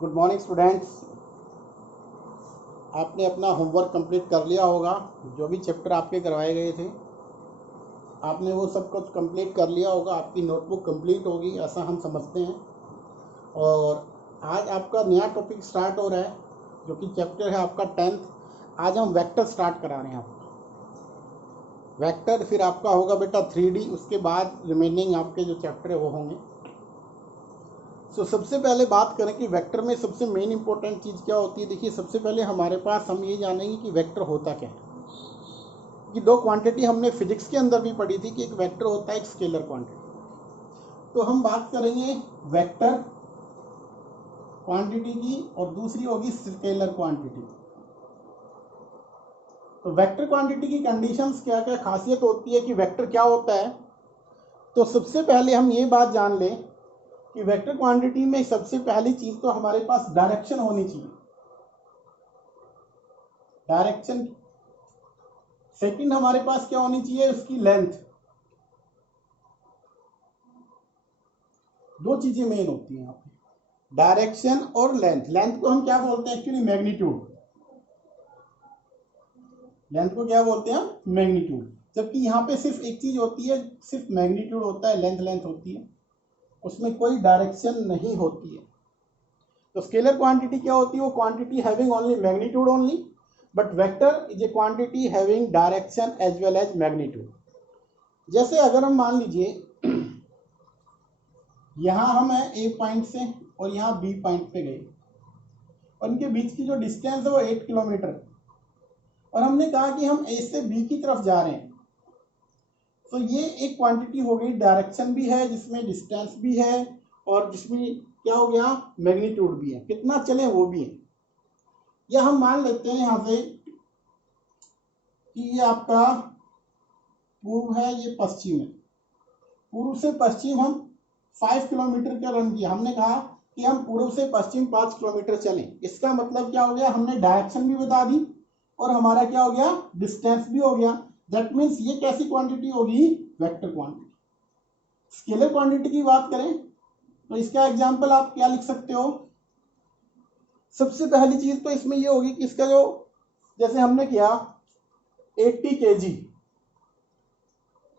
Good morning students. आपने अपना homework complete कर लिया होगा। जो भी चैप्टर आपके करवाए गए थे आपने वो सब कुछ कंप्लीट कर लिया होगा। आपकी नोटबुक कंप्लीट होगी ऐसा हम समझते हैं। और आज आपका नया टॉपिक स्टार्ट हो रहा है जो कि चैप्टर है आपका 10th। आज हम वेक्टर स्टार्ट करा रहे हैं आपका वेक्टर। फिर आपका होगा बेटा 3D, उसके बाद रिमेनिंग आपके जो चैप्टर है वो होंगे। सबसे पहले बात करें कि वेक्टर में सबसे मेन इंपॉर्टेंट चीज़ क्या होती है। देखिए, सबसे पहले हमारे पास हम ये जानेंगे कि वेक्टर होता क्या है। कि दो क्वांटिटी हमने फिजिक्स के अंदर भी पढ़ी थी कि एक वेक्टर होता है, एक स्केलर क्वांटिटी। तो हम बात करेंगे वेक्टर क्वांटिटी की और दूसरी होगी स्केलर क्वांटिटी। तो वेक्टर क्वांटिटी की कंडीशंस क्या क्या खासियत होती है कि वेक्टर क्या होता है। तो सबसे पहले हम ये बात जान लें कि वेक्टर क्वांटिटी में सबसे पहली चीज तो हमारे पास डायरेक्शन होनी चाहिए। डायरेक्शन। सेकंड हमारे पास क्या होनी चाहिए, उसकी लेंथ। दो चीजें मेन होती हैं यहाँ पे, डायरेक्शन और लेंथ। लेंथ को हम क्या बोलते हैं एक्चुअली, मैग्नीट्यूड। लेंथ को क्या बोलते हैं, मैग्नीट्यूड। जबकि यहाँ पे सिर्फ एक चीज होती है, सिर्फ मैग्नीट्यूड होता है, लेंथ लेंथ होती है, उसमें कोई डायरेक्शन नहीं होती है। तो स्केलर क्वांटिटी क्या होती है, वो quantity having only magnitude only, but vector is a quantity having direction as well as magnitude. जैसे अगर हम मान लीजिए यहां हम है ए पॉइंट से और यहाँ बी पॉइंट पे गए और इनके बीच की जो डिस्टेंस है वो 8 किलोमीटर, और हमने कहा कि हम ए से बी की तरफ जा रहे हैं। तो ये एक क्वांटिटी हो गई, डायरेक्शन भी है जिसमें डिस्टेंस भी है और जिसमें क्या हो गया, मैग्नीट्यूड भी है, कितना चले वो भी है। या हम मान लेते हैं यहां से कि ये आपका पूर्व है, ये पश्चिम है। पूर्व से पश्चिम हम 5 किलोमीटर का रन किया। हमने कहा कि हम पूर्व से पश्चिम 5 किलोमीटर चलें। इसका मतलब क्या हो गया, हमने डायरेक्शन भी बता दी और हमारा क्या हो गया, डिस्टेंस भी हो गया। दैट मीन्स ये कैसी क्वांटिटी होगी, वेक्टर क्वांटिटी। स्केलर क्वांटिटी की बात करें तो इसका एग्जांपल आप क्या लिख सकते हो। सबसे पहली चीज तो इसमें ये होगी कि इसका जो, जैसे हमने किया 80 kg,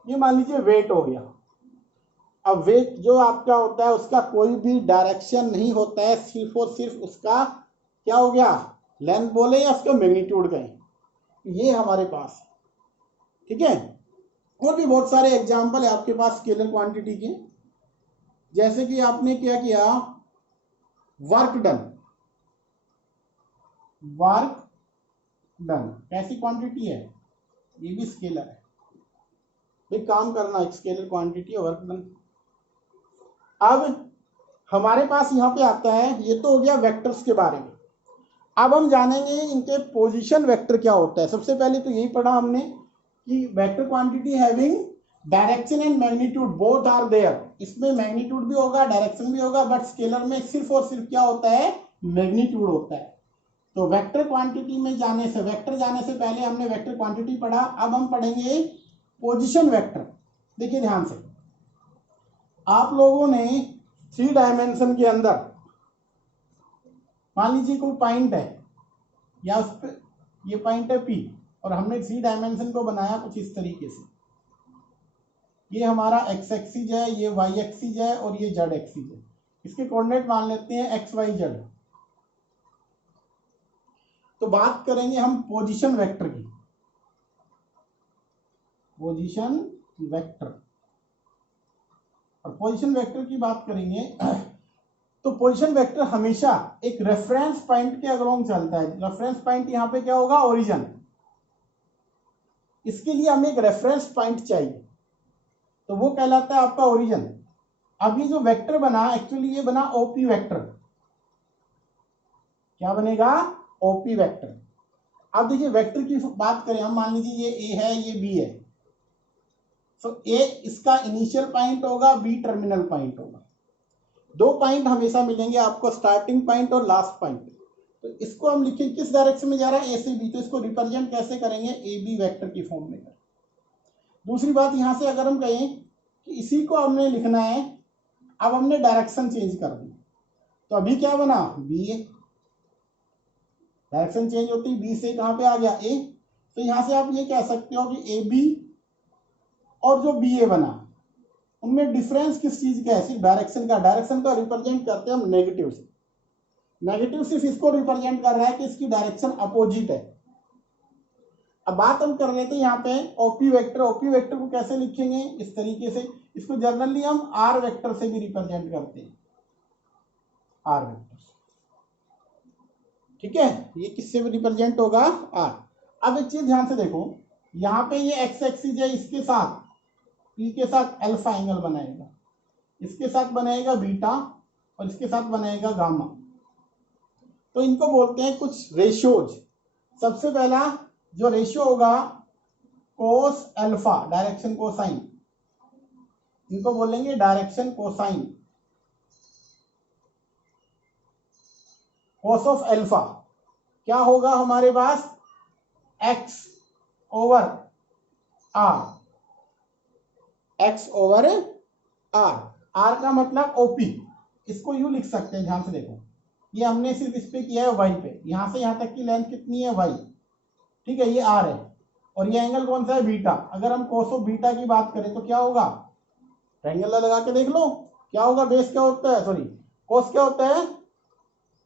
ये मान लीजिए वेट हो गया। अब वेट जो आपका होता है उसका कोई भी डायरेक्शन नहीं होता है, सिर्फ और सिर्फ उसका क्या हो गया, लेंथ बोले या उसका मैग्नीट्यूड कहें, ये हमारे पास है। ठीक है। और भी बहुत सारे एग्जांपल है आपके पास स्केलर क्वांटिटी के। जैसे कि आपने क्या किया, वर्क डन। वर्क डन कैसी क्वांटिटी है, ये भी स्केलर है। एक काम करना, एक स्केलर क्वांटिटी है वर्क डन। अब हमारे पास यहाँ पे आता है, ये तो हो गया वेक्टर्स के बारे में। अब हम जानेंगे इनके पोजीशन वेक्टर क्या होता है। सबसे पहले तो यही पढ़ा हमने कि vector quantity having direction and magnitude both are there. इसमें मैग्नीट्यूड भी होगा, डायरेक्शन भी होगा, बट स्केलर में सिर्फ और सिर्फ क्या होता है, मैग्नीट्यूड होता है। तो वेक्टर क्वांटिटी में जाने से, वेक्टर जाने से पहले हमने वेक्टर क्वांटिटी पढ़ा। अब हम पढ़ेंगे पोजिशन वेक्टर। देखिए ध्यान से, आप लोगों ने 3 डायमेंशन के अंदर मान लीजिए कोई पॉइंट है या उस पर, ये पॉइंट है P और हमने 3 डायमेंशन को बनाया कुछ इस तरीके से। ये हमारा x एक्सिस है, ये y एक्सिस है और ये z एक्सिस है। इसके कोऑर्डिनेट मान लेते हैं x y z। तो बात करेंगे हम पोजीशन वेक्टर की। पोजीशन वेक्टर, और पोजीशन वेक्टर की बात करेंगे तो पोजीशन वेक्टर हमेशा एक रेफरेंस पॉइंट के अलोंग चलता है। रेफरेंस पॉइंट यहाँ पे क्या होगा, ओरिजिन। इसके लिए हमें एक रेफरेंस पॉइंट चाहिए, तो वो कहलाता है आपका ओरिजिन। अब ये जो वेक्टर बना, एक्चुअली ये बना ओपी वेक्टर। क्या बनेगा, ओपी वेक्टर। अब देखिए वेक्टर की बात करें, हम मान लीजिए ये ए है, ये बी है। तो ए इसका इनिशियल पॉइंट होगा, बी टर्मिनल पॉइंट होगा। 2 पॉइंट हमेशा मिलेंगे आपको, स्टार्टिंग पॉइंट और लास्ट पॉइंट। तो इसको हम लिखें किस डायरेक्शन में जा रहा है, ए से बी। तो इसको रिप्रेजेंट कैसे करेंगे, ए बी वेक्टर की फॉर्म में। दूसरी बात यहां से अगर हम कहें कि इसी को हमने लिखना है, अब हमने डायरेक्शन चेंज कर दी। तो अभी क्या बना, बी ए, डायरेक्शन चेंज होती है, बी से कहां पे आ गया, ए। तो यहां से आप ये कह सकते हो कि ए बी और जो बी ए बना उनमें डिफरेंस किस चीज का है, सिर्फ डायरेक्शन का। डायरेक्शन का रिप्रेजेंट करते हैं हम नेगेटिव से। नेगेटिव सिर्फ इसको रिप्रेजेंट कर रहा है कि इसकी डायरेक्शन अपोजिट है। अब बात हम कर रहे थे यहाँ पे ओपी वेक्टर। ओपी वेक्टर को कैसे लिखेंगे, इस तरीके से। इसको जनरली हम आर वेक्टर से भी रिप्रेजेंट करते हैं, आर वेक्टर। ठीक है, ये किससे रिप्रेजेंट होगा, आर। अब एक चीज ध्यान से देखो, यहाँ पे ये एक्स एक्सिस है, इसके साथ पी के साथ अल्फा एंगल बनाएगा, इसके साथ बनाएगा बीटा और इसके साथ बनाएगा गामा। तो इनको बोलते हैं कुछ रेशियोज। सबसे पहला जो रेशियो होगा कोस अल्फा, डायरेक्शन कोसाइन, इनको बोलेंगे direction cosine. Cos of alpha क्या होगा हमारे पास, X over R, X over R. R का मतलब ओपी, इसको यू लिख सकते हैं, ध्यान से देखो। ये हमने सिर्फ इस पे किया है वाई पे, यहां से यहां तक की लेंथ कितनी है, वाई। ठीक है, ये आर है और ये एंगल कौन सा है, बीटा। अगर हम कोस ऑफ बीटा की बात करें तो क्या होगा, ट्रायंगल लगा के देख लो क्या होगा। बेस क्या होता है, सॉरी कोस क्या होता है,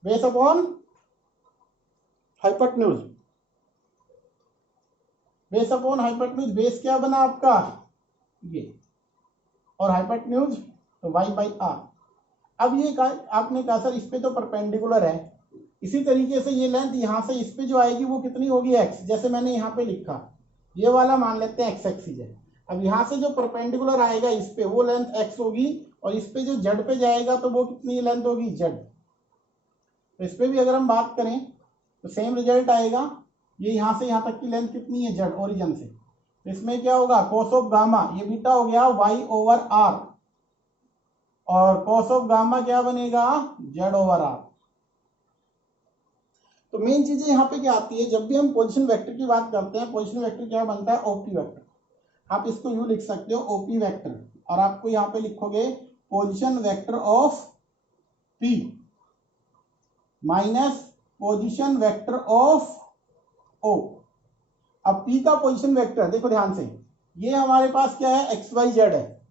base upon hypotenuse, base upon hypotenuse. Base क्या बना आपका ये, और हाइपोटेन्यूज तो वाई बाई आर। अब ये आपने कहा सर इस पे तो परपेंडिकुलर है, इसी तरीके से ये लेंथ यहाँ से इस पे जो आएगी वो कितनी होगी, एक्स। जैसे मैंने यहाँ पे लिखा, ये वाला मान लेते हैं एक्स एक्सिस है। अब यहाँ से जो परपेंडिकुलर आएगा इस पे वो लेंथ एक्स होगी, और इस पे जो जेड पे जाएगा तो वो कितनी लेंथ होगी, जेड। तो इस पे भी अगर हम बात करें तो सेम रिजल्ट आएगा। ये यहाँ से यहाँ तक की लेंथ कितनी है, जेड, ओरिजिन से। तो इसमें क्या होगा, कोस ऑफ गामा, ये बीटा हो गया वाई ओवर आर, और कोस ऑफ गामा क्या बनेगा, जेड ओवर आर। तो मेन चीजें यहाँ पे क्या आती है, जब भी हम पोजीशन वेक्टर की बात करते हैं, पोजीशन वेक्टर क्या बनता है, ओपी वेक्टर। आप इसको यू लिख सकते हो, ओपी वेक्टर, और आपको यहाँ पे लिखोगे position vector of p minus position vector of o. अब पी का पोजीशन वेक्टर देखो ध्यान से, ये हमारे पास क्या है, एक्स वाई जेड है,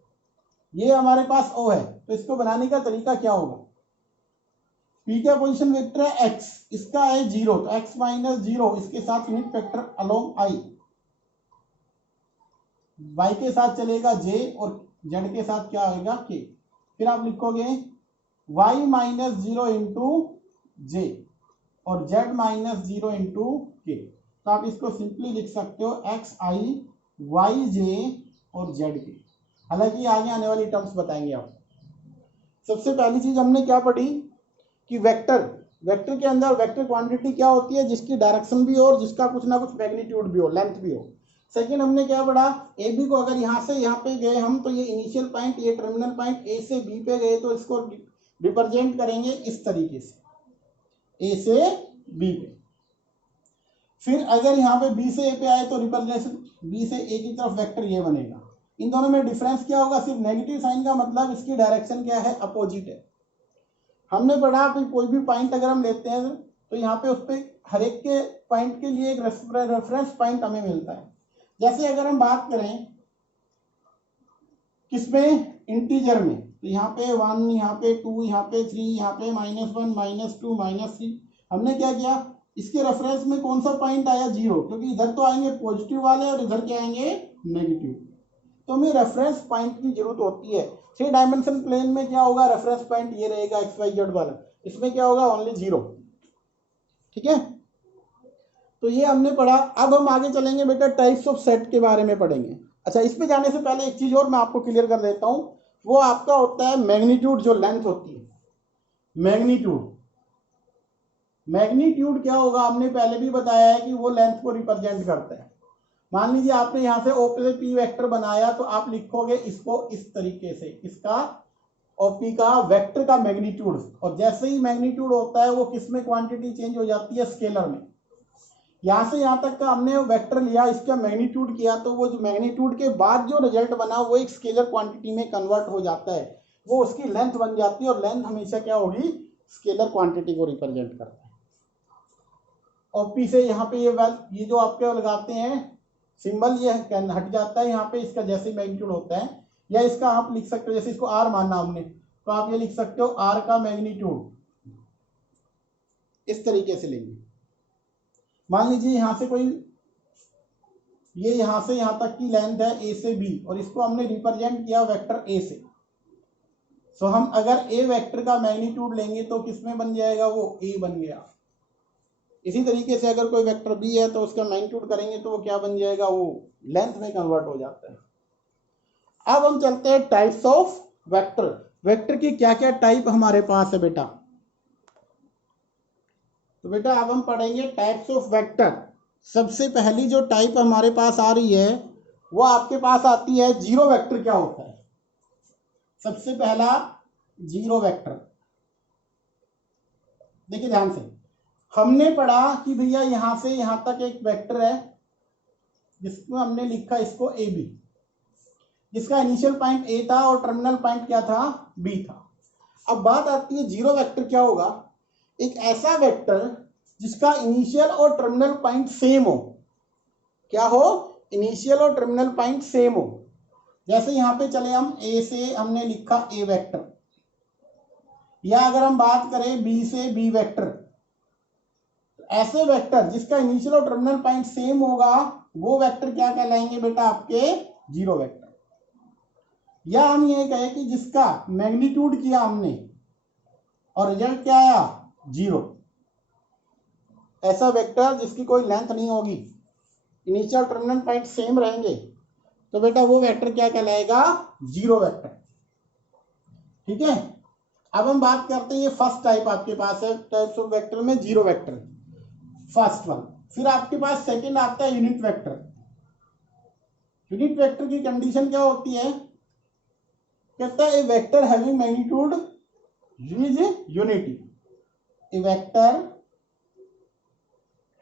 ये हमारे पास ओ है। तो इसको बनाने का तरीका क्या होगा, पी का पोजीशन वेक्टर है एक्स, इसका है 0, तो एक्स माइनस 0, इसके साथ यूनिट वेक्टर अलोंग आई, वाई के साथ चलेगा जे, और जेड के साथ क्या आएगा, के। फिर आप लिखोगे वाई माइनस 0 इंटू जे, और जेड माइनस 0 इंटू के। तो आप इसको सिंपली लिख सकते हो एक्स आई वाई जे और जेड के। हालांकि आगे आने वाली टर्म्स बताएंगे आप। सबसे पहली चीज हमने क्या पढ़ी कि वेक्टर, वेक्टर के अंदर वेक्टर क्वांटिटी क्या होती है, जिसकी डायरेक्शन भी हो और जिसका कुछ ना कुछ मैग्नीट्यूड भी हो, लेंथ भी हो। सेकंड हमने क्या पढ़ा, ए बी को अगर यहाँ से यहाँ पे गए हम, तो ये इनिशियल पॉइंट, ये टर्मिनल पॉइंट ए से बी पे गए तो इसको रिप्रेजेंट करेंगे इस तरीके से, ए से बी पे। फिर अगर यहाँ पे बी से ए पे आए तो रिप्रेजेंटेशन बी से ए की तरफ वेक्टर ये बनेगा। इन दोनों में डिफरेंस क्या होगा, सिर्फ नेगेटिव साइन का मतलब इसकी डायरेक्शन क्या है, अपोजिट है। हमने पढ़ा कि कोई भी पॉइंट अगर हम लेते हैं तो यहाँ पे उस पर हर एक के पॉइंट के लिए एक रेफरेंस पॉइंट हमें मिलता है। जैसे अगर हम बात करें किसमें, इंटीजर में, तो यहाँ पे 1, यहाँ पे 2, यहाँ पे 3, यहाँ पे -1, -2, -3। हमने क्या किया, इसके रेफरेंस में कौन सा पॉइंट आया, 0, क्योंकि इधर तो आएंगे पॉजिटिव वाले और इधर क्या आएंगे, नेगेटिव। तो हमें रेफरेंस पॉइंट की जरूरत होती है। 3 डायमेंशन प्लेन में क्या होगा, रेफरेंस पॉइंट ये रहेगा एक्स वाई जेड वाला, इसमें क्या होगा, ओनली 0। ठीक है, तो ये हमने पढ़ा। अब हम आगे चलेंगे बेटा, टाइप्स ऑफ सेट के बारे में पढ़ेंगे। अच्छा, इस पे जाने से पहले एक चीज और मैं आपको क्लियर कर देता हूं, वो आपका होता है मैग्नीट्यूड, जो लेंथ होती है, मैग्नीट्यूड। मैग्नीट्यूड क्या होगा, हमने पहले भी बताया है कि वो लेंथ को रिप्रेजेंट करता है। मान लीजिए आपने यहां से ओ पे पी वेक्टर बनाया, तो आप लिखोगे इसको इस तरीके से, इसका ओपी का वेक्टर का मैग्नीट्यूड। और जैसे ही मैग्नीट्यूड होता है वो किसमें क्वांटिटी चेंज हो जाती है, स्केलर में। यहां से यहां तक का हमने वेक्टर लिया, इसका मैग्नीट्यूड किया, तो वो जो मैग्नीट्यूड के बाद जो रिजल्ट बना वो एक स्केलर क्वांटिटी में कन्वर्ट हो जाता है, वो उसकी लेंथ बन जाती है। और लेंथ हमेशा क्या होगी, स्केलर क्वांटिटी को रिप्रेजेंट करता है। और पी से यहाँ पे ये जो आपके लगाते हैं सिंबल, ये हट जाता है यहाँ पे, इसका जैसे मैग्नीट्यूड होता है, या इसका आप लिख सकते हो, जैसे इसको आर मानना हमने, तो आप ये लिख सकते हो आर का मैग्नीट्यूड, इस तरीके से लेंगे। मान लीजिए यहाँ से कोई, ये यहाँ से यहाँ तक की लेंथ है ए से बी, और इसको हमने रिप्रेजेंट किया वेक्टर ए से। सो हम अगर ए वेक्टर का मैग्नीट्यूड लेंगे तो किसमें बन जाएगा, वो ए बन गया। इसी तरीके से अगर कोई वेक्टर बी है तो उसका मैग्नीट्यूड करेंगे तो वो क्या बन जाएगा, वो लेंथ में कन्वर्ट हो जाता है। अब हम चलते हैं टाइप्स ऑफ वेक्टर। वेक्टर की क्या क्या टाइप हमारे पास है बेटा। तो बेटा अब हम पढ़ेंगे टाइप्स ऑफ वेक्टर। सबसे पहली जो टाइप हमारे पास आ रही है वो आपके पास आती है जीरो वेक्टर। क्या होता है सबसे पहला, जीरो वेक्टर। देखिए ध्यान से, हमने पढ़ा कि भैया यहां से यहां तक एक वेक्टर है जिसको हमने लिखा इसको ए बी, जिसका इनिशियल पॉइंट ए था और टर्मिनल पॉइंट क्या था, बी था। अब बात आती है जीरो वेक्टर क्या होगा, एक ऐसा वेक्टर जिसका इनिशियल और टर्मिनल पॉइंट सेम हो। क्या हो, इनिशियल और टर्मिनल पॉइंट सेम हो। जैसे यहां पे चले हम ए से हमने लिखा ए वेक्टर, या अगर हम बात करें बी से बी वेक्टर, ऐसे वेक्टर जिसका इनिशियल और टर्मिनल पॉइंट सेम होगा वो वेक्टर क्या कहलाएंगे बेटा, आपके जीरो वेक्टर। या हम ये कहें कि जिसका मैग्नीट्यूड किया हमने और रिजल्ट क्या आया, जीरो। ऐसा वेक्टर जिसकी कोई लेंथ नहीं होगी, इनिशियल टर्मिनल पॉइंट सेम रहेंगे, तो बेटा वो वेक्टर क्या कहलाएगा, जीरो वेक्टर। ठीक है। अब हम बात करते हैं, ये फर्स्ट टाइप आपके पास है टाइप्स ऑफ वेक्टर में, जीरो वेक्टर, फर्स्ट वन। फिर आपके पास सेकंड आता है यूनिट वेक्टर। यूनिट वेक्टर की कंडीशन क्या होती है, कहता है a vector having magnitude is unity. A vector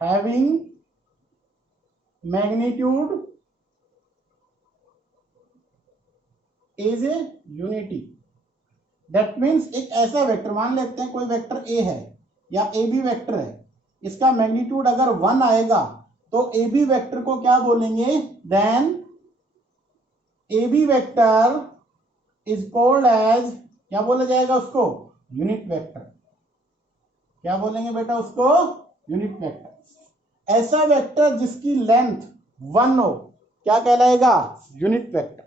having magnitude is a unity. That means एक ऐसा वेक्टर, मान लेते हैं कोई वेक्टर ए है या ए बी वेक्टर है, इसका मैग्नीट्यूड अगर 1 आएगा तो ए बी वेक्टर को क्या बोलेंगे, then a b vector is called as, क्या बोला जाएगा उसको, यूनिट वेक्टर। क्या बोलेंगे बेटा उसको, यूनिट वेक्टर। ऐसा वेक्टर जिसकी लेंथ 1 हो क्या कहलाएगा, यूनिट वेक्टर।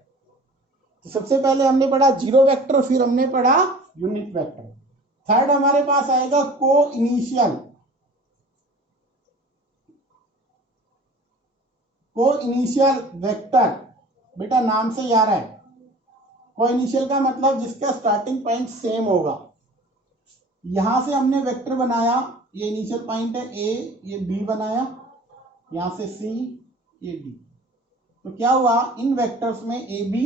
तो सबसे पहले हमने पढ़ा जीरो वेक्टर, फिर हमने पढ़ा यूनिट वेक्टर। थर्ड हमारे पास आएगा को इनिशियल। को इनिशियल वेक्टर, बेटा नाम से यार है, को इनिशियल का मतलब जिसका स्टार्टिंग पॉइंट सेम होगा। यहां से हमने वेक्टर बनाया, ये इनिशियल पॉइंट है ए, ये बी बनाया, यहां से सी, ये डी। तो क्या हुआ, इन वेक्टर्स में ए बी,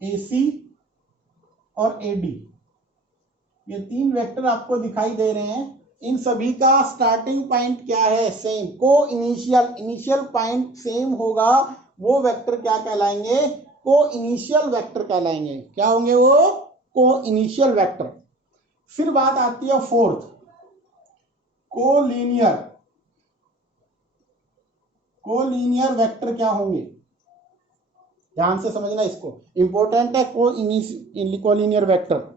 ए सी और ए डी, ये तीन वेक्टर आपको दिखाई दे रहे हैं। इन सभी का स्टार्टिंग पॉइंट क्या है, सेम। को इनिशियल, इनिशियल पॉइंट सेम होगा वो वेक्टर क्या कहलाएंगे, को इनिशियल वेक्टर कहलाएंगे। क्या होंगे वो, को इनिशियल वेक्टर। फिर बात आती है फोर्थ, को लीनियर। को लीनियर वेक्टर क्या होंगे, ध्यान से समझना इसको, इंपॉर्टेंट है। को लीनियर वेक्टर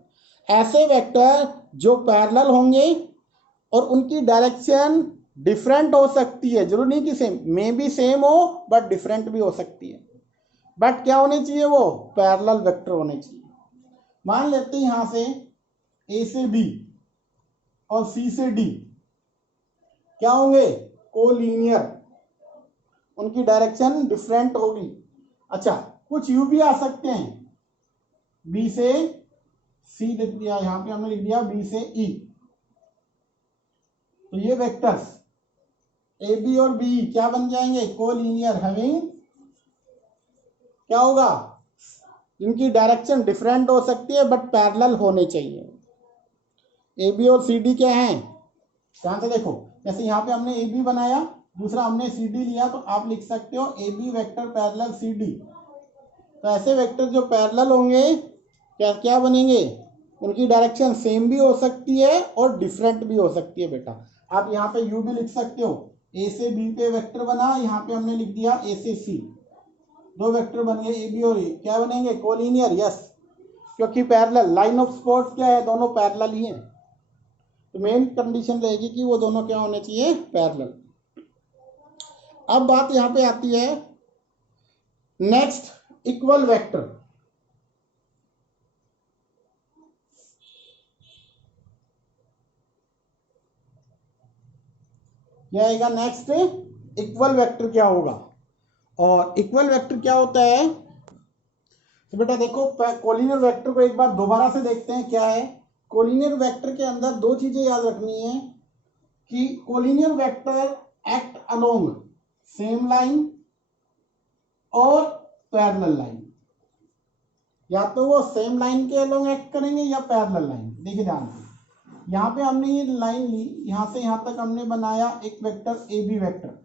ऐसे वेक्टर जो पैरेलल होंगे और उनकी डायरेक्शन डिफरेंट हो सकती है, जरूरी नहीं कि सेम, मे बी सेम हो बट डिफरेंट भी हो सकती है। बट क्या होने चाहिए, वो पैरेलल वेक्टर होने चाहिए। मान लेते हैं यहां से ए से बी और सी से डी क्या होंगे, कोलीनियर, उनकी डायरेक्शन डिफरेंट होगी। अच्छा, कुछ यू भी आ सकते हैं, बी से सी लिख दिया, यहां पे हमने लिख दिया बी से ई। तो ये वेक्टर्स ए बी और बी क्या बन जाएंगे, कोलीनियर हैविंग, क्या होगा, इनकी डायरेक्शन डिफरेंट हो सकती है बट पैरेलल होने चाहिए। ए बी और सी डी क्या है, ध्यान से देखो, जैसे यहाँ पे हमने ए बी बनाया, दूसरा हमने सी डी लिया, तो आप लिख सकते हो a b vector parallel c d. तो ऐसे वेक्टर जो पैरेलल होंगे क्या क्या बनेंगे, उनकी डायरेक्शन सेम भी हो सकती है और डिफरेंट भी हो सकती है बेटा। आप यहाँ पे यू भी लिख सकते हो, ए से बी पे वेक्टर बना, यहाँ पे हमने लिख दिया ए से सी, दो वेक्टर बन गए ए बी और ए, क्या बनेंगे कोलिनियर, यस, क्योंकि पैरेलल, लाइन ऑफ सपोर्ट क्या है, दोनों पैरेलल ही हैं, तो मेन कंडीशन रहेगी कि वो दोनों क्या होने चाहिए, पैरेलल। अब बात यहाँ पे आती है नेक्स्ट, इक्वल वेक्टर। क्या आएगा नेक्स्ट, इक्वल वेक्टर क्या होगा, और इक्वल वेक्टर क्या होता है, तो बेटा देखो कोलिनियर वेक्टर को एक बार दोबारा से देखते हैं क्या है। कोलिनियर वेक्टर के अंदर दो चीजें याद रखनी है कि collinear vector act along same line और पैरेलल लाइन, या तो वो सेम लाइन के अलोंग एक्ट करेंगे या पैरेलल लाइन। देखिए ध्यान से, यहाँ पे हमने ये लाइन ली, यहां से यहां तक हमने बनाया एक वेक्टर ए बी वेक्टर,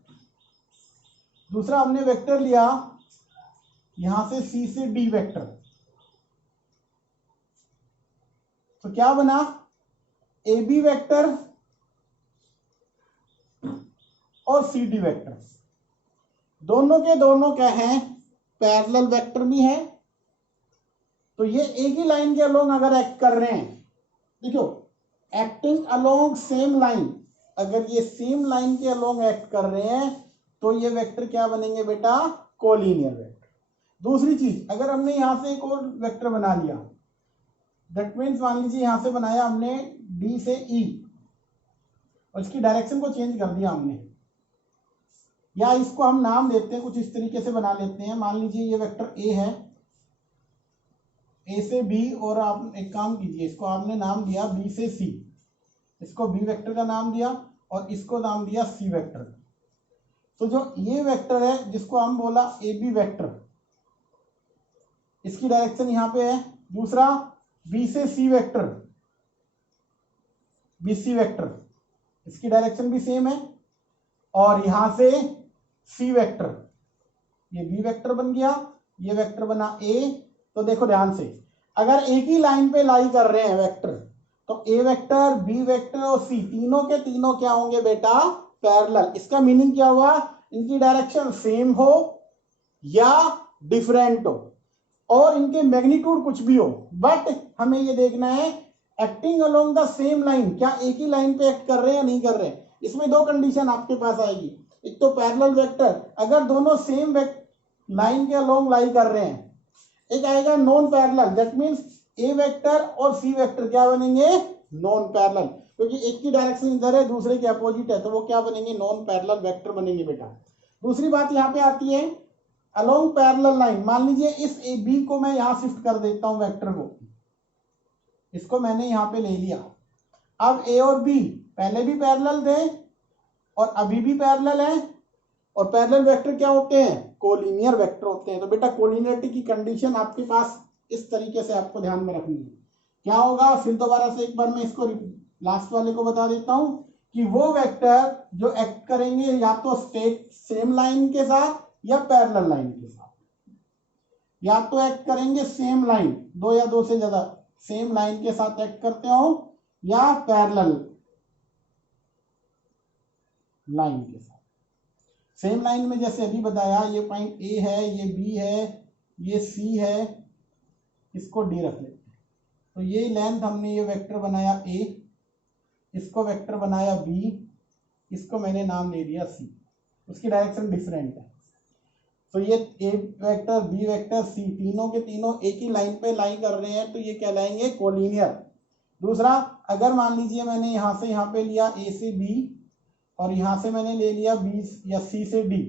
दूसरा हमने वेक्टर लिया यहां से सी से डी वेक्टर, तो क्या बना, ए बी वेक्टर और सी डी वेक्टर, दोनों के दोनों क्या हैं, पैरेलल वेक्टर भी है। तो ये एक ही लाइन के अलोंग अगर एक्ट कर रहे हैं, देखो एक्टिंग अलोंग सेम लाइन, अगर ये सेम लाइन के अलोंग एक्ट कर रहे हैं तो ये वेक्टर क्या बनेंगे बेटा, कोलिनियर वेक्टर। दूसरी चीज, अगर हमने यहां से एक और वेक्टर बना लिया, दैट मीन्स मान लीजिए यहां से बनाया हमने डी से ई और इसकी डायरेक्शन को चेंज कर दिया हमने, या इसको हम नाम देते हैं कुछ इस तरीके से बना लेते हैं, मान लीजिए ये वेक्टर ए है, ए से बी, और आप एक काम कीजिए, इसको आपने नाम दिया बी से सी, इसको बी वेक्टर का नाम दिया और इसको नाम दिया सी वेक्टर। तो जो ये वेक्टर है जिसको हम बोला ए बी वेक्टर, इसकी डायरेक्शन यहां पे है। दूसरा बी से C vector, B C vector, इसकी डायरेक्शन भी सेम है, और यहां से सी वेक्टर, ये बी वेक्टर बन गया, ये वेक्टर बना ए। तो देखो ध्यान से, अगर एक ही लाइन पे लाई कर रहे हैं वेक्टर, तो ए वेक्टर, बी वेक्टर और सी, तीनों के तीनों क्या होंगे बेटा, पैरेलल। इसका मीनिंग क्या हुआ, इनकी डायरेक्शन सेम हो या डिफरेंट हो, और इनके मैग्नीट्यूड कुछ भी हो, बट हमें ये देखना है acting along the same line, क्या एक ही लाइन पे एक्ट कर रहे हैं या नहीं कर रहे हैं। इसमें दो कंडीशन आपके पास आएगी, एक तो पैरेलल वेक्टर, अगर दोनों सेम लाइन के अलोंग लाई कर रहे हैं, एक आएगा non parallel, that means A vector और सी वेक्टर क्या बनेंगे, नॉन पैरेलल, क्योंकि एक की डायरेक्शन इधर है दूसरे के अपोजिट है, तो वो क्या बनेंगे, नॉन पैरेलल वेक्टर बनेंगे बेटा। दूसरी बात यहाँ पे आती है अलोंग पैरेलल लाइन, मान लीजिए इस ए बी को मैं यहां शिफ्ट कर देता हूं वेक्टर को, इसको मैंने यहां पे ले लिया, अब ए और बी पहले भी पैरेलल थे और अभी भी पैरेलल है, और पैरेलल वेक्टर क्या होते हैं, कोलिनियर वेक्टर होते हैं। तो बेटा कोलिनियरिटी की कंडीशन आपके पास इस तरीके से आपको ध्यान में रखनी है। क्या होगा, फिर दोबारा से एक बार मैं इसको लास्ट वाले को बता देता हूं कि वो वेक्टर जो एक्ट करेंगे या तो स्टेट सेम लाइन के साथ या पैरेलल लाइन के साथ, या तो एक्ट करेंगे सेम लाइन, दो या दो से ज्यादा सेम लाइन के साथ एक्ट करते हो, या पैरेलल लाइन के साथ। सेम लाइन में जैसे अभी बताया, ये पॉइंट ए है, ये बी है, ये सी है, इसको डी रख लेते हैं। तो ये लेंथ हमने ये वेक्टर बनाया ए, इसको वेक्टर बनाया बी, इसको मैंने नाम दे दिया सी, उसकी डायरेक्शन डिफरेंट है। तो ये ए वेक्टर, बी वेक्टर, सी, तीनों के तीनों एक ही लाइन पे लाई कर रहे हैं, तो ये कहलाएंगे कोलिनियर। दूसरा, अगर मान लीजिए मैंने यहां से यहां पे लिया ए से बी और यहां से मैंने ले लिया बी या सी से डी,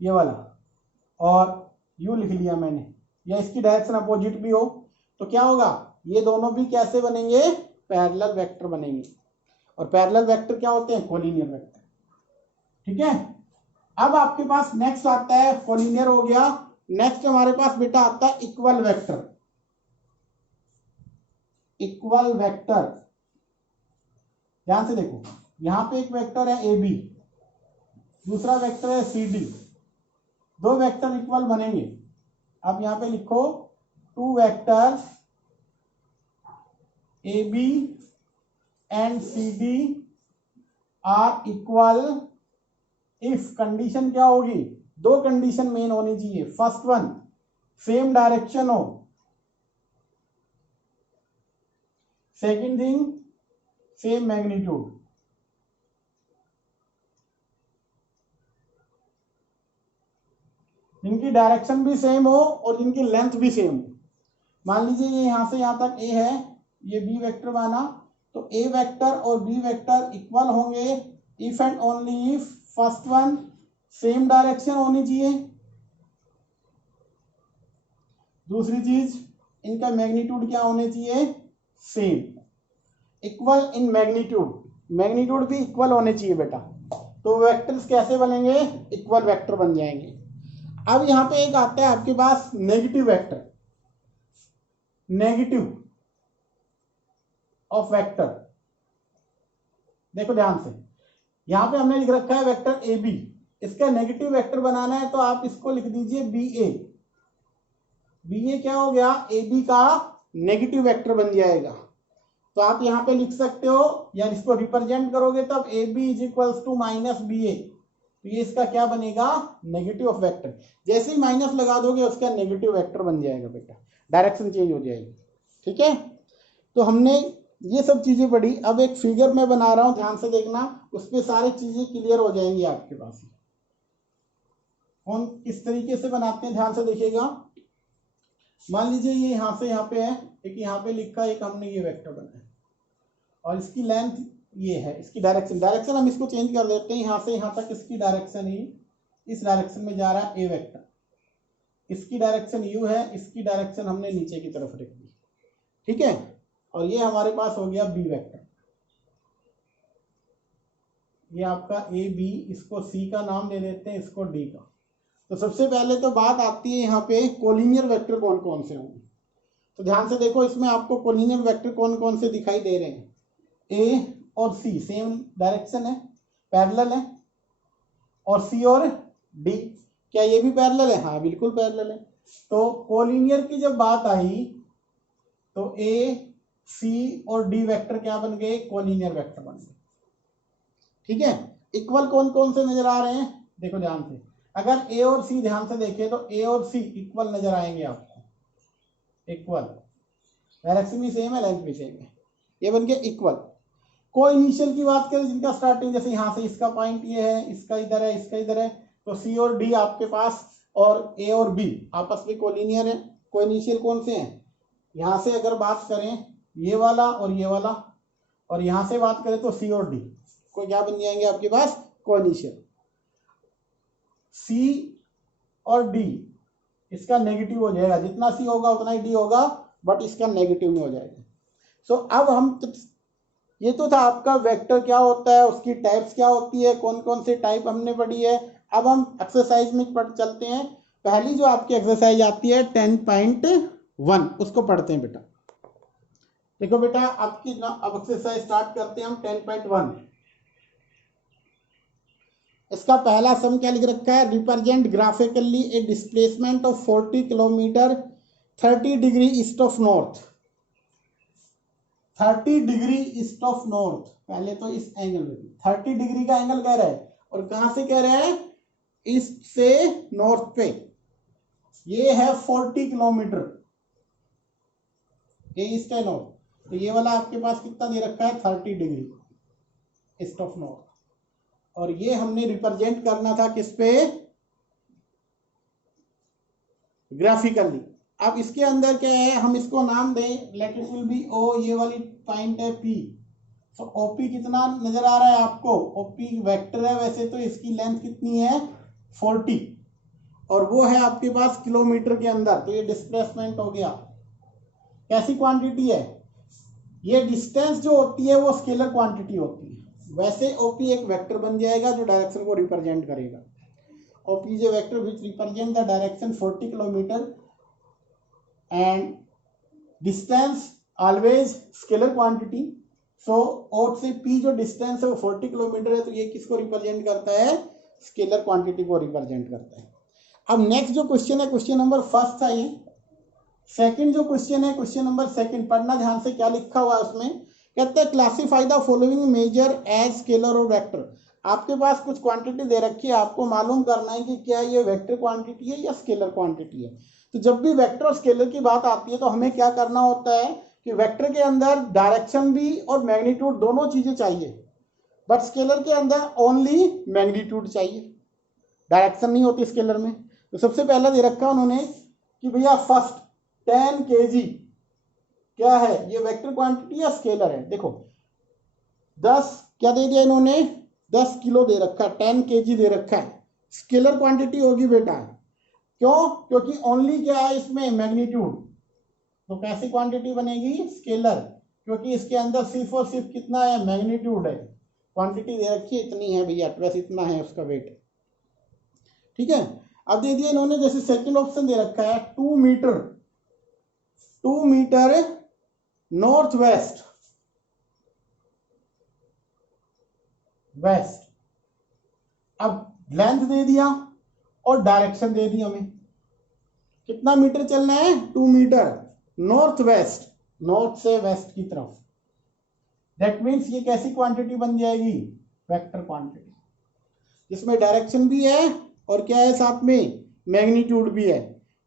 ये वाला, और यू लिख लिया मैंने, या इसकी डायरेक्शन अपोजिट भी हो, तो क्या होगा, ये दोनों भी कैसे बनेंगे, पैरेलल वेक्टर बनेंगे। और पैरेलल वेक्टर क्या होते हैं, कोलिनियर वेक्टर। ठीक है, अब आपके पास नेक्स्ट आता है, कोलिनियर हो गया, नेक्स्ट हमारे पास बेटा आता है इक्वल वेक्टर। इक्वल वेक्टर, ध्यान से देखो, यहां पे एक वेक्टर है ए बी, दूसरा वेक्टर है सी डी, दो वेक्टर इक्वल बनेंगे। अब यहां पे लिखो two vectors a b and c d are equal if condition क्या होगी, दो कंडीशन मेन होनी चाहिए। फर्स्ट वन, सेम डायरेक्शन हो। Second thing, same magnitude. जिनकी डायरेक्शन भी सेम हो और जिनकी लेंथ भी सेम हो। मान लीजिए ये यहां से यहां तक ए है, ये बी वेक्टर बना, तो ए वेक्टर और बी वेक्टर इक्वल होंगे if and only if first one same direction होनी चाहिए। दूसरी चीज, इनका मैग्नीट्यूड क्या होने चाहिए, same, equal in magnitude. Magnitude भी इक्वल होने चाहिए बेटा, तो वेक्टर्स कैसे बनेंगे, इक्वल वेक्टर बन जाएंगे। अब यहां पे एक आता है आपके पास negative vector, negative of vector. देखो ध्यान से, यहां पे हमने लिख रखा है वेक्टर ए बी, इसका नेगेटिव वेक्टर बनाना है तो आप इसको लिख दीजिए बी ए। बी ए क्या हो गया, ए बी का नेगेटिव वेक्टर बन जाएगा। तो आप यहां पे लिख सकते हो, या इसको रिप्रेजेंट करोगे तब A B is equals to minus B A, तो ये इसका क्या बनेगा, नेगेटिव ऑफ वेक्टर। जैसे ही माइनस लगा दोगे उसका नेगेटिव वेक्टर बन जाएगा बेटा, डायरेक्शन चेंज हो जाएगी। ठीक है, तो हमने ये सब चीजें पढ़ी। अब एक फिगर मैं बना रहा हूं, ध्यान से देखना, उस पर सारी चीजें क्लियर हो जाएंगी आपके पास। कौन किस तरीके से बनाते हैं ध्यान से देखिएगा। मान लीजिए ये यहां से यहां पे है, एक यहां पे लिखा, एक हमने ये वेक्टर बनाया और इसकी लेंथ ये है, इसकी डायरेक्शन हम इसको चेंज कर देते हैं, यहां से यहां तक इसकी डायरेक्शन ही इस डायरेक्शन में जा रहा है ए वेक्टर, इसकी डायरेक्शन यू है, इसकी डायरेक्शन हमने नीचे की तरफ रख दी। ठीक है, और ये हमारे पास हो गया बी वेक्टर, ये आपका ए बी, इसको सी का नाम दे देते हैं, इसको डी का। तो सबसे पहले तो बात आती है यहाँ पे कोलिनियर वेक्टर कौन कौन से होंगे। तो ध्यान से देखो, इसमें आपको कोलिनियर वेक्टर कौन कौन से दिखाई दे रहे हैं। ए और सी सेम डायरेक्शन है, पैरेलल है, और सी और डी क्या ये भी पैरेलल है, हाँ बिल्कुल पैरेलल है। तो कोलिनियर की जब बात आई तो ए सी और डी वेक्टर क्या बन गए, कोलिनियर वेक्टर बन गए। ठीक है, इक्वल कौन कौन से नजर आ रहे हैं, देखो ध्यान से, अगर ए और सी ध्यान से देखें तो ए और सी इक्वल नजर आएंगे आपको, इक्वल, डायरेक्शन भी सेम है, लेंथ भी सेम है, ये बन गए इक्वल। को इनिशियल की बात करें जिनका स्टार्टिंग, जैसे यहां से इसका पॉइंट ये है, इसका इधर है, इसका इधर है, तो सी और डी आपके पास और ए और बी आपस में कोलिनियर है। को इनिशियल कौन से हैं, यहां से अगर बात करें ये वाला और ये वाला, और यहां से बात करें तो सी और डी को क्या बन जाएंगे आपके पास, को इनिशियल। सी और डी इसका नेगेटिव हो जाएगा, जितना सी होगा उतना ही डी होगा, बट इसका नेगेटिव में हो जाएगा। सो अब हम ये तो था आपका वेक्टर क्या होता है, उसकी टाइप्स क्या होती है, कौन कौन से टाइप हमने पढ़ी है। अब हम एक्सरसाइज में चलते हैं। पहली जो आपकी एक्सरसाइज आती है 10.1 उसको पढ़ते हैं बेटा। देखो बेटा आपकी ना, अब एक्सरसाइज स्टार्ट करते हैं हम 10.1। इसका पहला सम क्या लिख रखा है, represent graphically A displacement of 40 kilometre 30 degree east of north. 30 degree east of north, पहले तो इस एंगल में 30 डिग्री का एंगल कह रहा है, और कहां से कह रहा है, ईस्ट से नॉर्थ पे। ये है 40 किलोमीटर, ये ईस्ट है नॉर्थ, तो ये वाला आपके पास कितना दे रखा है, 30 डिग्री ईस्ट ऑफ नॉर्थ, और ये हमने रिप्रेजेंट करना था किस पे, ग्राफिकली। अब इसके अंदर क्या है, हम इसको नाम दें, let it will be o, ये वाली पॉइंट है पी। तो ओपी कितना नजर आ रहा है आपको, ओपी वेक्टर है वैसे तो, इसकी लेंथ कितनी है 40, और वो है आपके पास किलोमीटर के अंदर, तो ये डिस्प्लेसमेंट हो गया। कैसी क्वांटिटी है, ये डिस्टेंस जो होती है वो स्केलर क्वांटिटी होती है, वैसे ओपी एक वेक्टर बन जाएगा जो डायरेक्शन को रिप्रेजेंट करेगा। OP is a vector which represent the direction 40 kilometre and distance always scalar quantity। so O से P जो डिस्टेंस है वो 40 किलोमीटर है, तो ये किसको रिप्रेजेंट करता है, स्केलर क्वांटिटी को रिप्रेजेंट करता है। अब नेक्स्ट जो क्वेश्चन है, क्वेश्चन नंबर फर्स्ट था, ये सेकंड जो क्वेश्चन है, क्वेश्चन नंबर सेकंड, पढ़ना ध्यान से क्या लिखा हुआ है उसमें। कहते हैं classify the following measure as scalar और वेक्टर। आपके पास कुछ क्वांटिटी दे रखी है, आपको मालूम करना है कि क्या ये वेक्टर क्वांटिटी है या स्केलर क्वांटिटी है। तो जब भी वेक्टर और स्केलर की बात आती है तो हमें क्या करना होता है कि वेक्टर के अंदर डायरेक्शन भी और मैग्नीट्यूड दोनों चीजें चाहिए, बट स्केलर के अंदर ओनली मैग्नीट्यूड चाहिए, डायरेक्शन नहीं होती स्केलर में। तो सबसे पहला दे रखा उन्होंने कि भैया फर्स्ट 10 kg क्या है, ये वेक्टर क्वांटिटी या स्केलर है। देखो 10 क्या दे दिया इन्होंने, 10 किलो दे रखा है, 10 kg दे रखा है, स्केलर क्वांटिटी होगी बेटा। क्यों? क्योंकि ओनली क्या है इसमें, मैग्नीट्यूड। तो कैसी क्वांटिटी बनेगी, स्केलर, क्योंकि इसके अंदर सिर्फ और सिर्फ कितना है, मैग्नीट्यूड है। क्वांटिटी दे रखी है इतनी है भैया, बस इतना है उसका वेट। ठीक है, अब दे दिया इन्होंने, जैसे सेकंड ऑप्शन दे रखा है 2 metre, 2 metre north west, west. अब लेंथ दे दिया और डायरेक्शन दे दी हमें, कितना मीटर चलना है, 2 मीटर नॉर्थ वेस्ट, नॉर्थ से वेस्ट की तरफ। दैट मीन्स ये कैसी क्वांटिटी बन जाएगी, वेक्टर क्वांटिटी, जिसमें डायरेक्शन भी है और क्या है साथ में, मैग्नीट्यूड भी है।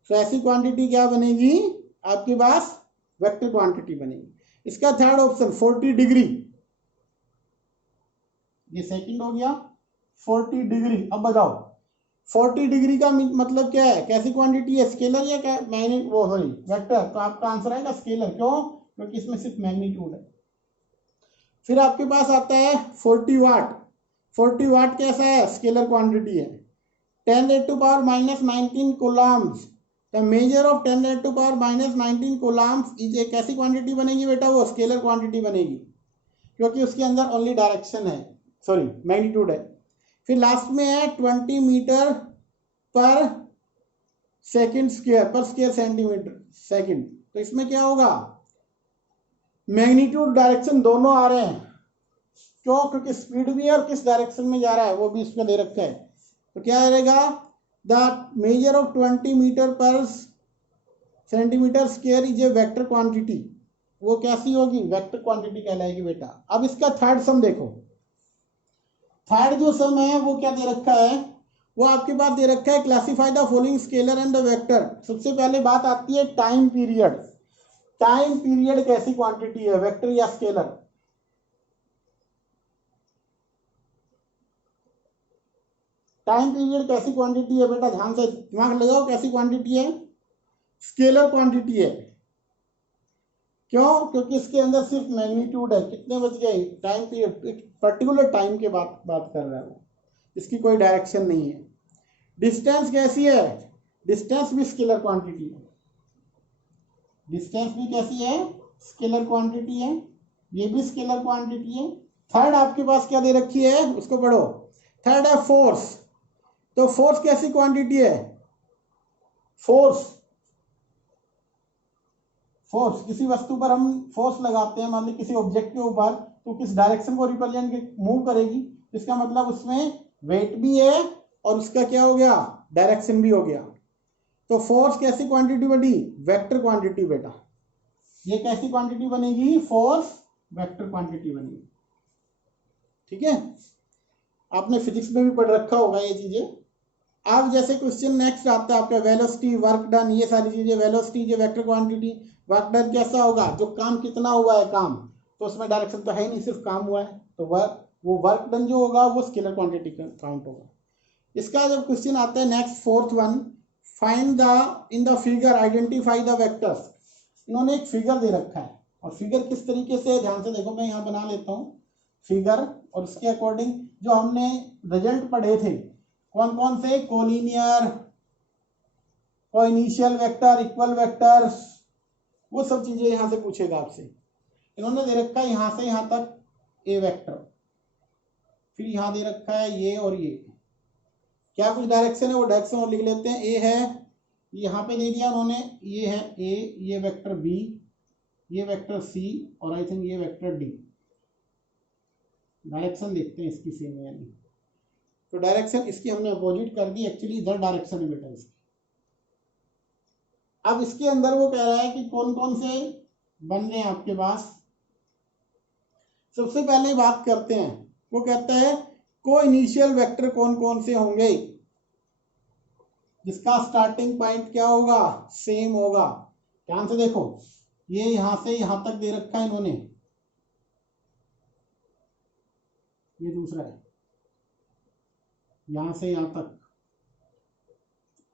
तो ऐसी क्वांटिटी क्या बनेगी आपके पास, वेक्टर क्वांटिटी बनेगी। इसका थर्ड ऑप्शन 40 डिग्री, ये सेकंड हो गया 40 डिग्री। अब बताओ 40 डिग्री का मतलब क्या है, कैसी क्वांटिटी है, स्केलर या क्या, वो सॉरी वेक्टर। तो आपका आंसर आएगा स्केलर। क्यों? क्योंकि इसमें सिर्फ मैग्नीट्यूड है। फिर आपके पास आता है 40 वाट। 40 वाट कैसा है, स्केलर क्वांटिटी है। 10⁻⁻19 Coulomb's, the measure of 10⁻⁻19 Coulomb's is a कैसी क्वांटिटी बनेगी बेटा, वो स्केलर क्वांटिटी बनेगी, क्योंकि उसके अंदर ओनली डायरेक्शन है, सॉरी मैग्नीट्यूड है। फिर लास्ट में है 20 मीटर पर सेकंड स्क्वायर, पर स्क्वायर सेंटीमीटर सेकंड। तो इसमें क्या होगा, मैग्नीट्यूड डायरेक्शन दोनों आ रहे हैं। क्यों? क्योंकि स्पीड भी है और किस डायरेक्शन में जा रहा है वो भी इसमें दे रखा है। तो क्या रहेगा, द मेजर ऑफ 20 मीटर पर centimetre square is a vector quantity. वो कैसी होगी, वेक्टर क्वांटिटी कहलाएगी बेटा। अब इसका थर्ड सम देखो, थर्ड जो सम है वो क्या दे रखा है, वो आपके पास दे रखा है classify the following scalar and the vector. सबसे पहले बात आती है टाइम पीरियड। टाइम पीरियड कैसी क्वांटिटी है, वेक्टर या स्केलर? टाइम पीरियड कैसी क्वांटिटी है बेटा, ध्यान से दिमाग लगाओ, कैसी क्वांटिटी है, स्केलर क्वांटिटी है। क्यों? क्योंकि इसके अंदर सिर्फ मैग्नीट्यूड है। कितने बज गए, टाइम पीरियड, पर्टिकुलर टाइम के बात कर रहा है वो, इसकी कोई डायरेक्शन नहीं है। डिस्टेंस कैसी है, डिस्टेंस भी स्केलर क्वांटिटी है। डिस्टेंस भी कैसी है, स्केलर क्वांटिटी है, ये भी स्केलर क्वांटिटी है। थर्ड आपके पास क्या दे रखी है, उसको पढ़ो। थर्ड है फोर्स। तो फोर्स कैसी क्वांटिटी है, फोर्स, फोर्स किसी वस्तु पर हम फोर्स लगाते हैं, मान ली किसी ऑब्जेक्ट के ऊपर, तो किस डायरेक्शन को रिप्रेजेंट मूव करेगी, इसका मतलब उसमें वेट भी है और उसका क्या हो गया, डायरेक्शन भी हो गया। तो फोर्स कैसी क्वांटिटी बनी, वेक्टर क्वांटिटी बेटा। ये कैसी क्वांटिटी बनेगी, फोर्स वेक्टर क्वांटिटी बनेगी। ठीक है, आपने फिजिक्स में भी पढ़ रखा होगा ये चीजें। अब जैसे क्वेश्चन नेक्स्ट आता है आपका वेलोसिटी, वर्क डन, ये सारी चीजें। वेलोसिटी जो वेक्टर क्वांटिटी, वर्क डन कैसा होगा, जो काम कितना हुआ है काम, तो उसमें डायरेक्शन तो है नहीं, सिर्फ काम हुआ है, तो वो वर्क डन जो होगा वो स्केलर क्वांटिटी का काउंट होगा। इसका जब क्वेश्चन आता है next fourth one, find the in the figure identify the vectors. इन्होंने एक फिगर दे रखा है, और फिगर किस तरीके से, ध्यान से देखो, मैं यहाँ बना लेता हूँ फिगर, और उसके अकॉर्डिंग जो हमने रिजल्ट पढ़े थे, कौन कौन से, कोलिनियर, कोइनिशियल वेक्टर, इक्वल वेक्टर्स, वो सब चीजें यहां से पूछेगा आपसे। इन्होंने दे रखा है यहां से यहां तक ए वेक्टर, फिर यहां दे रखा है ये और ये, क्या कुछ डायरेक्शन है वो डायरेक्शन और लिख लेते हैं। ए है, यहाँ पे दे दिया उन्होंने, ये है ए, ये वेक्टर बी, ये वेक्टर सी, और आई थिंक ये वेक्टर डी। डायरेक्शन देखते हैं इसकी सेम है यानी, तो डायरेक्शन इसकी हमने अपोजिट कर दी, एक्चुअली इधर डायरेक्शन है बेटा इसकी। अब इसके अंदर वो कह रहा है कि कौन कौन से बन रहे हैं आपके पास। सबसे पहले बात करते हैं, वो कहता है को इनिशियल वेक्टर कौन कौन से होंगे जिसका स्टार्टिंग पॉइंट क्या होगा, सेम होगा। ध्यान से देखो, ये यहां से यहां तक दे रखा है इन्होंने, ये दूसरा है यहां से यहां तक,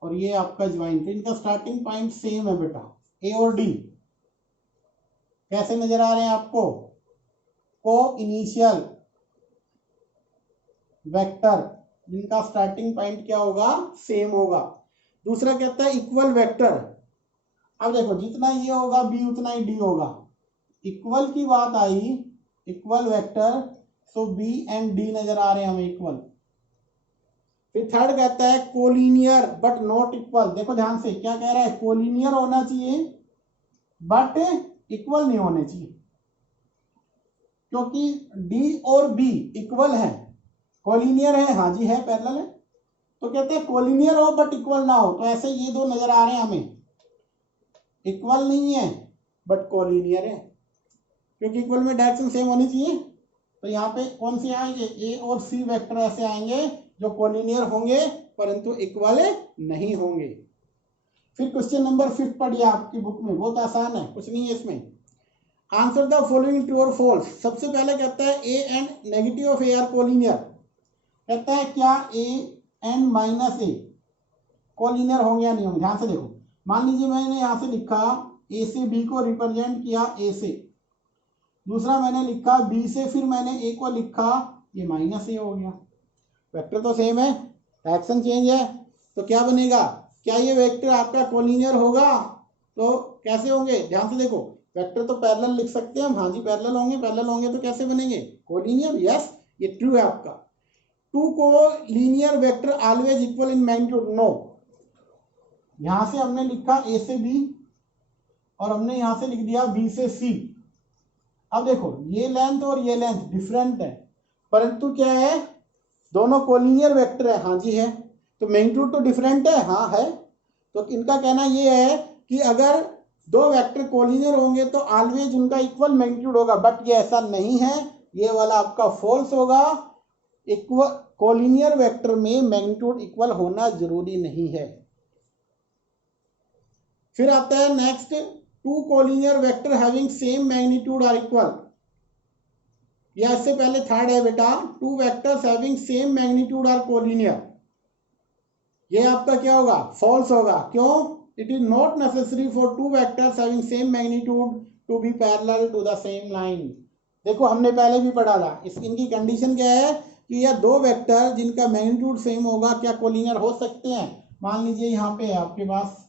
और ये आपका ज्वाइन, तो इनका स्टार्टिंग पॉइंट सेम है बेटा। ए और डी कैसे नजर आ रहे हैं आपको, को इनिशियल वेक्टर जिनका स्टार्टिंग पॉइंट क्या होगा, सेम होगा। दूसरा कहता है इक्वल वेक्टर। अब देखो जितना ये होगा बी उतना ही डी होगा। इक्वल की बात आई, equal vector, so B and D नजर आ रहे हैं हमें इक्वल। फिर थर्ड कहता है कोलिनियर बट नॉट इक्वल। देखो ध्यान से क्या कह रहा है, कोलिनियर होना चाहिए बट इक्वल नहीं होने चाहिए, क्योंकि डी और बी इक्वल है। कोलिनियर है, हाँ जी है, पैरेलल है, तो कहते हैं कोलिनियर हो बट इक्वल ना हो। तो ऐसे ये दो नजर आ रहे हैं हमें, इक्वल नहीं है बट कोलिनियर है, क्योंकि इक्वल में डायरेक्शन सेम होनी चाहिए। तो यहाँ पे कौन से आएंगे, ए और सी वेक्टर ऐसे आएंगे जो कोलिनियर होंगे परंतु इक्वल नहीं होंगे। फिर क्वेश्चन नंबर 5 पढ़िए आपकी बुक में, बहुत आसान है, कुछ नहीं है इसमें। आंसर द फॉलोइंग ट्रू और फॉल्स। सबसे पहले कहता है A and negative of A R collinear. कहता है क्या A and minus A collinear होंगे या नहीं होंगे। ध्यान से देखो, मान लीजिए मैंने यहां से लिखा ए से बी को रिप्रेजेंट किया ए से, दूसरा मैंने लिखा बी से, फिर मैंने ए को लिखा, ये माइनस ए हो गया। वेक्टर तो सेम है, डायरेक्शन चेंज है, तो क्या बनेगा, क्या ये वेक्टर आपका कोलिनियर होगा। तो कैसे होंगे, ध्यान से देखो, वेक्टर तो पैरेलल लिख सकते हैं हम, हाँ जी पैरेलल होंगे, पैरेलल होंगे तो कैसे बनेंगे, कोलिनियर। यस, ये ट्रू है आपका। Two collinear vector always equal in magnitude, no. यहां से हमने लिखा ए से बी और हमने यहां से लिख दिया बी से सी। अब देखो ये लेंथ और ये लेंथ डिफरेंट है, परंतु क्या है, दोनों कोलिनियर वेक्टर है, हाँ जी है। तो मैग्नीट्यूड तो डिफरेंट है, हाँ है। तो इनका कहना ये है कि अगर दो वेक्टर कोलिनियर होंगे तो ऑलवेज उनका इक्वल मैग्नीट्यूड होगा, बट ये ऐसा नहीं है, ये वाला आपका फॉल्स होगा। इक्वल कोलिनियर वेक्टर में मैग्नीट्यूड इक्वल होना जरूरी नहीं है। फिर आता है next, two collinear vector having same magnitude are equal. या इससे पहले थर्ड है बेटा, two vectors having same magnitude are collinear. ये आपका क्या होगा, फॉल्स होगा। क्यों, it is not necessary for two vectors having same magnitude to be parallel to the same line. देखो हमने पहले भी पढ़ा था, इनकी कंडीशन क्या है कि यह दो वेक्टर जिनका मैग्नीट्यूड सेम होगा क्या कोलिनियर हो सकते हैं। मान लीजिए यहाँ पे है आपके पास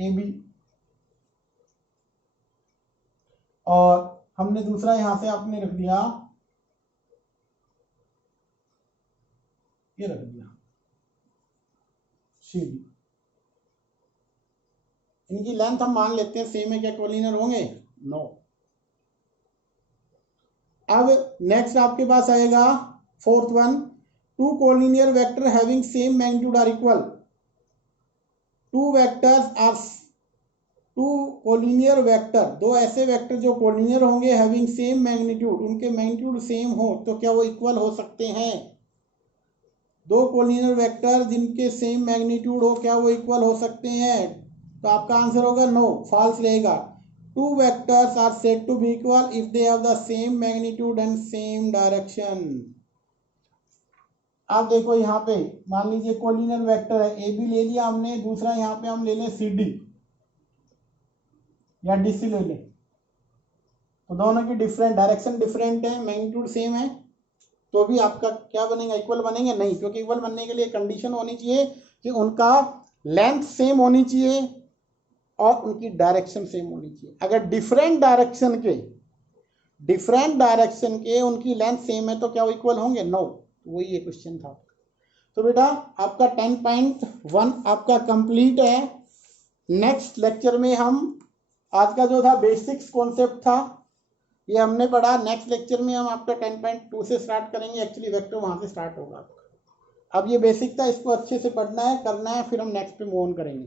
ए बी, और हमने दूसरा यहां से आपने रख दिया, ये रख दिया सी बी। इनकी लेंथ हम मान लेते हैं सेम है, क्या कोलिनियर होंगे, नो। अब नेक्स्ट आपके पास आएगा fourth one, two collinear vector having same magnitude are equal. Two vectors are, two collinear vector, दो ऐसे वेक्टर जो कोलिनियर होंगे, हैविंग सेम मैग्नीट्यूड, उनके मैग्नीट्यूड सेम हो तो क्या वो इक्वल हो सकते हैं। दो कोलिनियर वेक्टर जिनके सेम मैग्नीट्यूड हो क्या वो इक्वल हो सकते हैं। तो आपका आंसर होगा नो, फॉल्स रहेगा। Two vectors are said to be equal if they have the same magnitude and same direction. आप देखो यहाँ पे मान लीजिए कोलिनियर वेक्टर है, ए बी ले लिया हमने, दूसरा यहाँ पे हम ले लें सी डी या डी सी ले लें, तो दोनों की डिफरेंट डायरेक्शन डिफरेंट है, मैग्नीट्यूड सेम है, तो भी आपका क्या बनेगा, इक्वल बनेंगे नहीं। क्योंकि इक्वल बनने के लिए कंडीशन होनी चाहिए कि उनका लेंथ सेम होनी चाहिए और उनकी डायरेक्शन सेम होनी चाहिए। अगर डिफरेंट डायरेक्शन के उनकी लेंथ सेम है तो क्या वो इक्वल होंगे, नो। वही ये क्वेश्चन था। तो बेटा आपका 10.1 आपका कंप्लीट है। नेक्स्ट लेक्चर में हम, आज का जो था बेसिक्स कॉन्सेप्ट था ये हमने पढ़ा, नेक्स्ट लेक्चर में हम आपका 10.2 से स्टार्ट करेंगे। एक्चुअली वेक्टर वहां से स्टार्ट होगा। अब ये बेसिक था, इसको अच्छे से पढ़ना है, करना है, फिर हम नेक्स्ट पे मूव ऑन करेंगे।